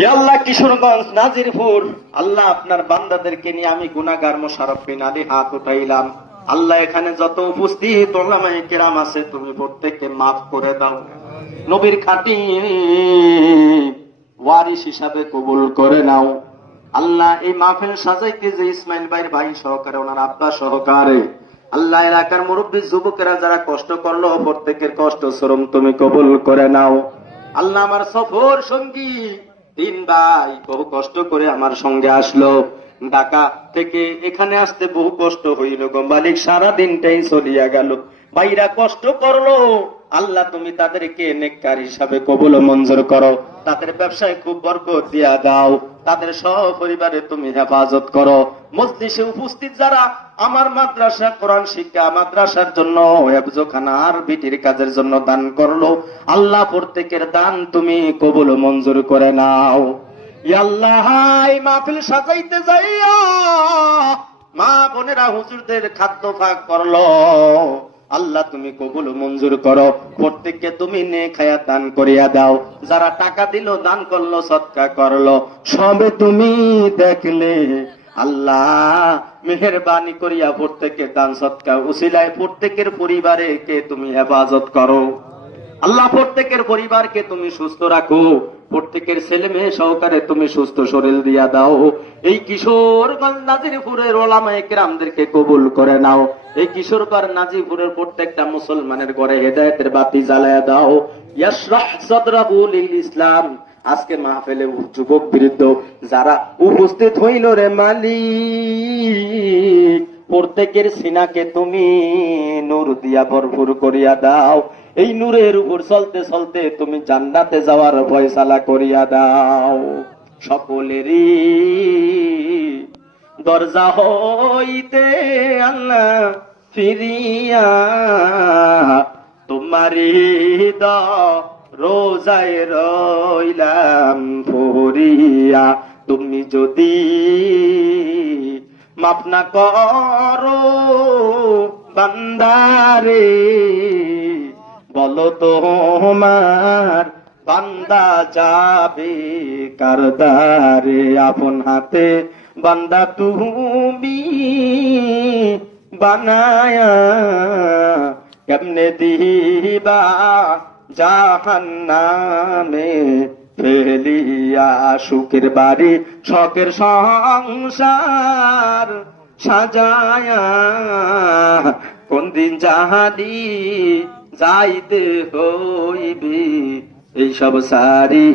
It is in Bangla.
ইয়া আল্লাহ, কিশোরগঞ্জ নাজিরপুর, আল্লাহ আপনার বান্দাদেরকে নিয়ে আমি গুনাহগার মোশাররফিন আলী হাত উঠাইলাম। আল্লাহ, এখানে যত উপস্থিত উলামায়ে কেরাম আছে তুমি প্রত্যেককে মাফ করে দাও। নবীর খাঁটি ওয়ারিস হিসাবে কবুল করে নাও। আল্লাহ, এই মাহফিল সাজাইতে যে ইসমাইল ভাইয়ের ভাই সহকারে, ওনার আব্বা সহকারে, আল্লাহ এলাকার মুরব্বী যুবকেরা যারা কষ্ট করলো, প্রত্যেকের কষ্ট শ্রম তুমি কবুল করে নাও। আল্লাহ, আমার সফর সঙ্গী 3 ভাই বহু কষ্ট করে আমার সঙ্গে আসলো। ঢাকা থেকে এখানে আসতে বহু কষ্ট হইল গো মালিক, সারা দিনটাই চলিয়া গেল। ভাইরা কষ্ট করলো, আল্লাহ তুমি তাদেরকে নেককার হিসাবে কবুল মঞ্জুর করো। তাদের ব্যবসায় খুব বরকত দিয়া দাও, তাদের সহপরিবারে তুমি হেফাজত করো। মজলিসে উপস্থিত যারা আমার মাদ্রাসা কোরআন শিক্ষা মাদ্রাসার জন্য হেফজখানার বিটির কাজের জন্য দান করলো, আল্লাহ প্রত্যেকের দান তুমি কবুল মঞ্জুর করে নাও। ইয়া আল্লাহ, এই মাহফিল সাজাইতে যাইয়া মা বোনেরা হুজুরদের খাদ্য ফাঁক করলো, আল্লাহ তুমি কবুল মঞ্জুর করো। প্রত্যেককে তুমি নেক হায়াত দান করিয়া দাও। যারা টাকা দিল, দান করলো, সদকা করলো, সবে তুমি দেখলে। আল্লাহ মেহেরবানি করিয়া প্রত্যেককে দান সদকা উসিলায় প্রত্যেকের পরিবারে কে তুমি হেফাজত করো। আল্লাহ প্রত্যেকের পরিবারকে তুমি সুস্থ রাখো, প্রত্যেকের ছেলে মেয়ে সহকারে তুমি সুস্থ শরীর দিয়া দাও। এই কিশোরগঞ্জ নাজিরপুরের ওলামায়ে কেরামদেরকে কবুল করে নাও। এই কিশোরগঞ্জ নাজিরপুরের প্রত্যেকটা মুসলমানের ঘরে হেদায়েতের বাতি জ্বালায়া দাও। ইয়াশরাহ সাদরাহু লিল ইসলাম। আজকে মাহফিলে যুবক বৃদ্ধ যারা উপস্থিত হইল রে মালিক, প্রত্যেকের সিনাকে তুমি নূর দিয়া ভরপুর করিয়া দাও। এই নূরের উপর চলতে চলতে তুমি জান্নাতে যাওয়ার ফয়সালা করিয়া দাও। সকলেরই দরজা হইতে আল্লাহ ফিরিয়া তোমারি রোজায় রইলাম ফরিয়া। তুমি যদি মাফ না করো বান্দারে, বলো তোমার বান্দা যাবে কারদারে। আপন হাতে বান্দা তুমি বানায়া কেমনে দিবা জাহান্নামে ফেলিয়া। সুখের বাড়ি শখের সংসার সাজায়া কোন দিন জাহানি যাইতে হইবে এইসব সারি।